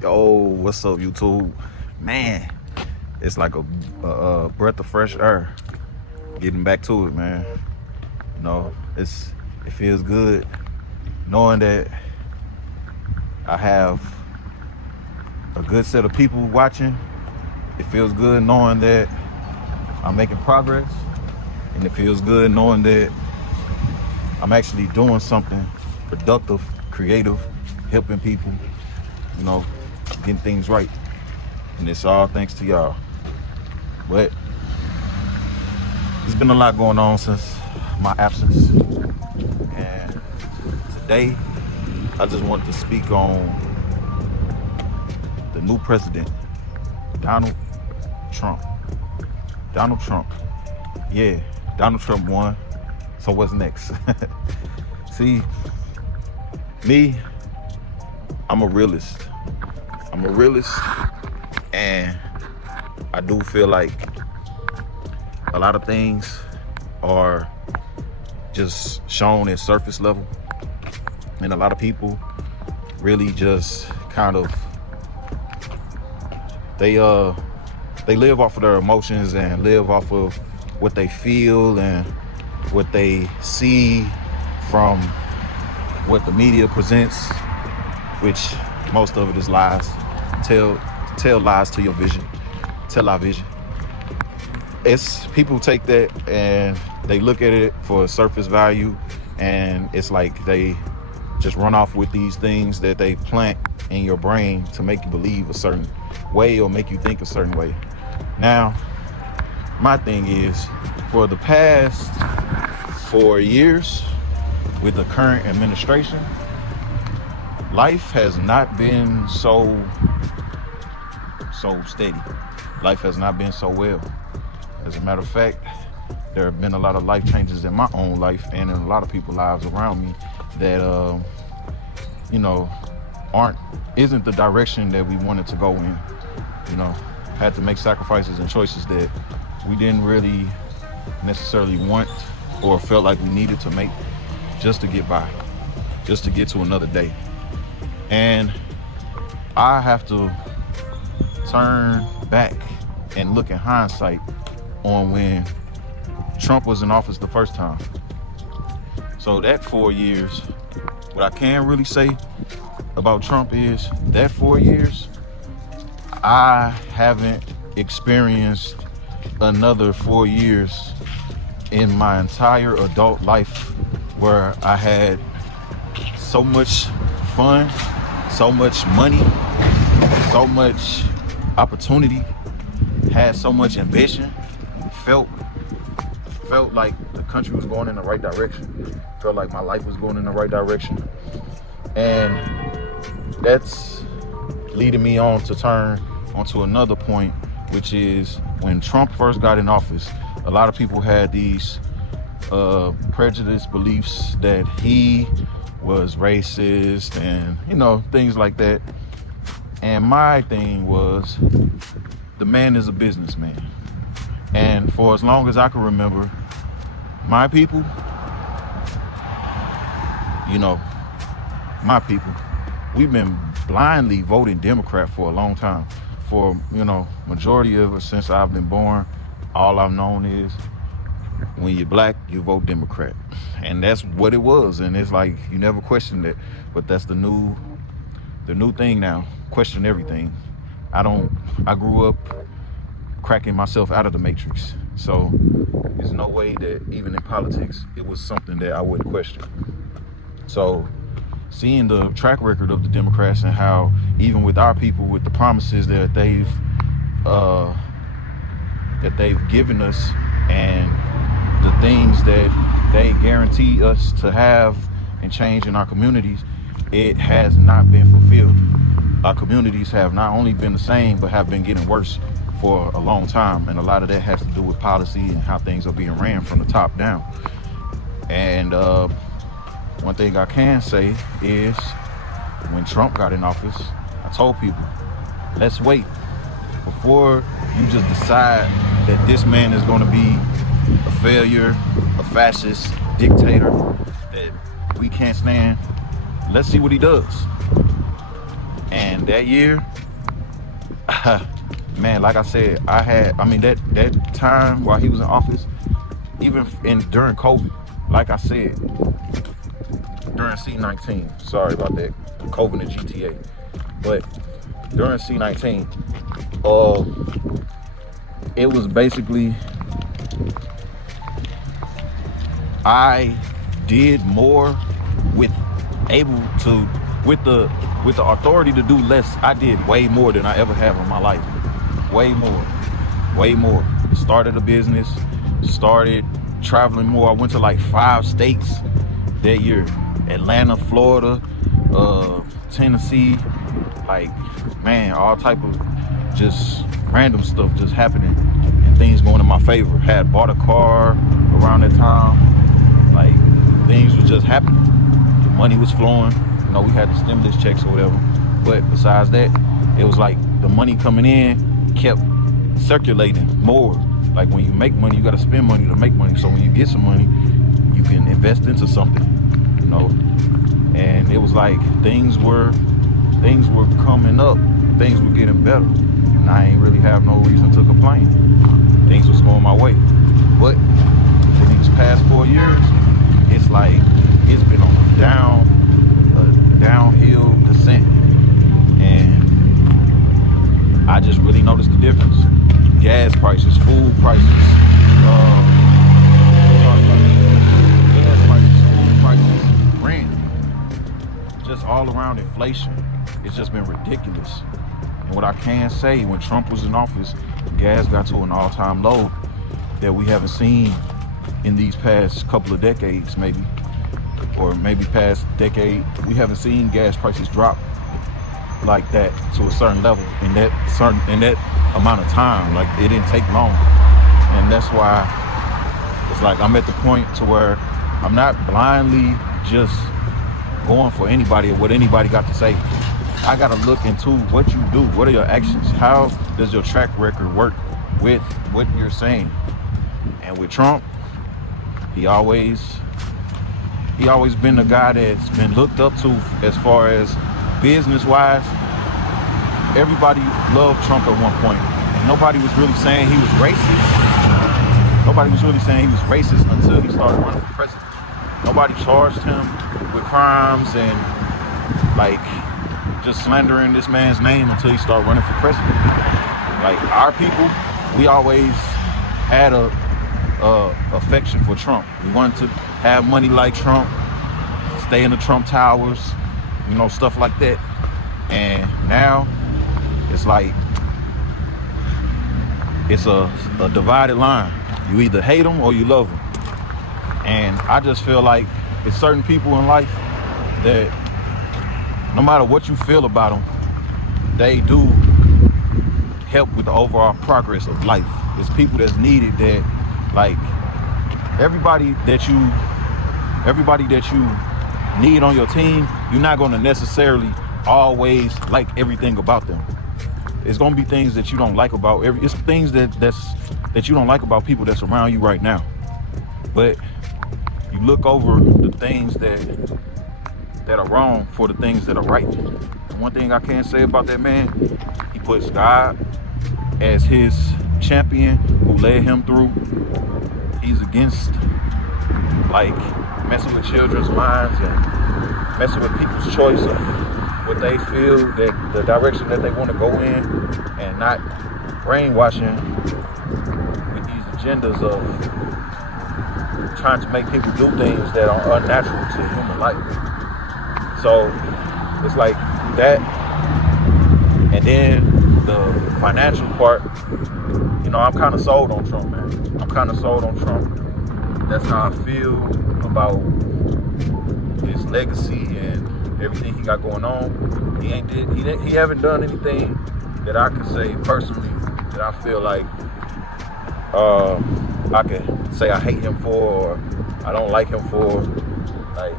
Yo, what's up, YouTube? Man, it's like a breath of fresh air. Getting back to it, man. It feels good knowing that I have a good set of people watching. It feels good knowing that I'm making progress, and it feels good knowing that I'm actually doing something productive, creative, helping people. You know, getting things right, and it's all thanks to y'all. But there's been a lot going on since my absence, and today I just wanted to speak on the new president, Donald Trump. Donald Trump. Yeah, Donald Trump won. So what's next? See, me, I'm a realist. And I do feel like a lot of things are just shown at surface level, and a lot of people really just kind of they live off of their emotions and live off of what they feel and what they see from what the media presents, which most of it is lies. Tell lies to your vision. Tell our vision. It's people take that and they look at it for surface value, and it's like they just run off with these things that they plant in your brain to make you believe a certain way or make you think a certain way. Now, my thing is, for the past 4 years with the current administration, life has not been so steady. Life has not been so well. As a matter of fact, there have been a lot of life changes in my own life and in a lot of people's lives around me that isn't the direction that we wanted to go in. Had to make sacrifices and choices that we didn't really necessarily want or felt like we needed to make just to get by, just to get to another day. And I have to turn back and look in hindsight on when Trump was in office the first time. So that 4 years, what I can really say about Trump is that 4 years, I haven't experienced another 4 years in my entire adult life where I had so much fun, so much money, so much opportunity, had so much ambition, felt like the country was going in the right direction, felt like my life was going in the right direction. And that's leading me on to turn onto another point, which is when Trump first got in office, a lot of people had these prejudiced beliefs that he was racist and things like that. And my thing was, the man is a businessman, and for as long as I can remember, my people, we've been blindly voting Democrat for a long time. For majority of it since I've been born, all I've known is when you're black, you vote Democrat, and that's what it was. And it's like you never questioned it, but that's the new thing now. Question everything. I grew up cracking myself out of the matrix, so there's no way that even in politics it was something that I wouldn't question. So seeing the track record of the Democrats and how even with our people, with the promises that they've given us and the things that they guarantee us to have and change in our communities, it has not been fulfilled. Our communities have not only been the same, but have been getting worse for a long time. And a lot of that has to do with policy and how things are being ran from the top down. And one thing I can say is when Trump got in office, I told people, let's wait. Before you just decide that this man is going to be a failure, a fascist dictator that we can't stand, let's see what he does. And that year, man, like I said, that time while he was in office, even during COVID, like I said, during C19, sorry about that, COVID and GTA, but during C19, it was basically, I did more with the authority to do less. I did way more than I ever have in my life. Way more. Started a business, started traveling more. I went to like 5 states that year. Atlanta, Florida, Tennessee, like, man, all type of just random stuff just happening and things going in my favor. Had bought a car around that time. Like, things was just happening. The money was flowing. You know, we had the stimulus checks or whatever. But besides that, it was like the money coming in kept circulating more. Like, when you make money, you got to spend money to make money. So when you get some money, you can invest into something, you know. And it was like things were coming up. Things were getting better. And I ain't really have no reason to complain. Things was going my way. But for these past 4 years, it's like it's been on a downhill descent. And I just really noticed the difference. Gas prices, food prices, rent, just all around inflation. It's just been ridiculous. And what I can say, when Trump was in office, gas got to an all-time low that we haven't seen in these past couple of decades, maybe, or maybe past decade. We haven't seen gas prices drop like that to a certain level in that amount of time. Like, it didn't take long. And that's why it's like I'm at the point to where I'm not blindly just going for anybody or what anybody got to say. I got to look into what you do. What are your actions? How does your track record work with what you're saying? And with Trump, he always been the guy that's been looked up to as far as business-wise. Everybody loved Trump at one point, and nobody was really saying he was racist. Nobody was really saying he was racist until he started running for president. Nobody charged him with crimes and like just slandering this man's name until he started running for president. Like, our people, we always had a affection for Trump. We wanted to have money like Trump, stay in the Trump towers, you know, stuff like that. And now it's like it's a divided line. You either hate them or you love them. And I just feel like it's certain people in life that no matter what you feel about them, they do help with the overall progress of life. It's people that's needed, that like everybody that you need on your team, you're not going to necessarily always like everything about them. It's going to be things that you don't like about it's things that you don't like about people that's around you right now. But you look over the things that are wrong for the things that are right. One thing I can say about that man, he puts God as his champion who led him through. He's against like messing with children's minds and messing with people's choice of what they feel, that the direction that they want to go in, and not brainwashing with these agendas of trying to make people do things that are unnatural to human life. So it's like that. And then the financial part, you know, I'm kind of sold on Trump, man. I'm kind of sold on Trump. That's how I feel about his legacy and everything he got going on. He haven't done anything that I can say personally that I feel like I can say I hate him for or I don't like him for. Like,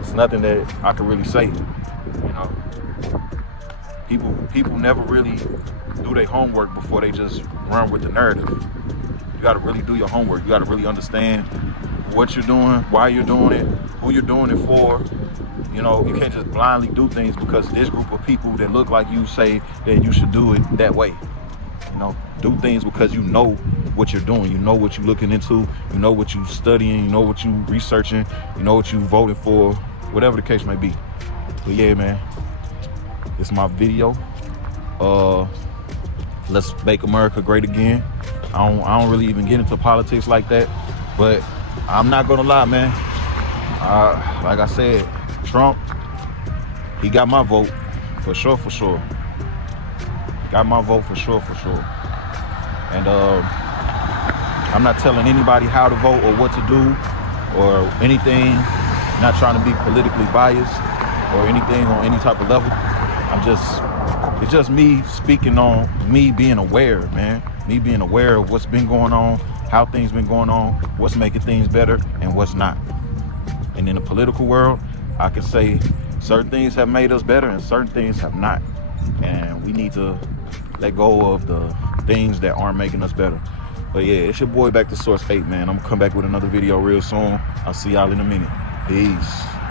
it's nothing that I can really say, you know. People never really do their homework before they just run with the narrative. You got to really do your homework. You got to really understand what you're doing, why you're doing it, who you're doing it for, you know, you can't just blindly do things because this group of people that look like you say that you should do it that way. You know, do things because you know what you're doing. You know what you're looking into. You know what you're studying. You know what you're researching. You know what you voted for. Whatever the case may be. But yeah, man, it's my video. Let's make America great again. I don't really even get into politics like that, but I'm not gonna lie, man. Like I said, Trump, he got my vote for sure. Got my vote for sure. And I'm not telling anybody how to vote or what to do or anything. Not trying to be politically biased or anything on any type of level. It's just me speaking on me being aware, man. Me being aware of what's been going on, how things been going on, what's making things better and what's not. And in the political world, I can say certain things have made us better and certain things have not. And we need to let go of the things that aren't making us better. But yeah, it's your boy Back to Source 8, man. I'm gonna come back with another video real soon. I'll see y'all in a minute. Peace.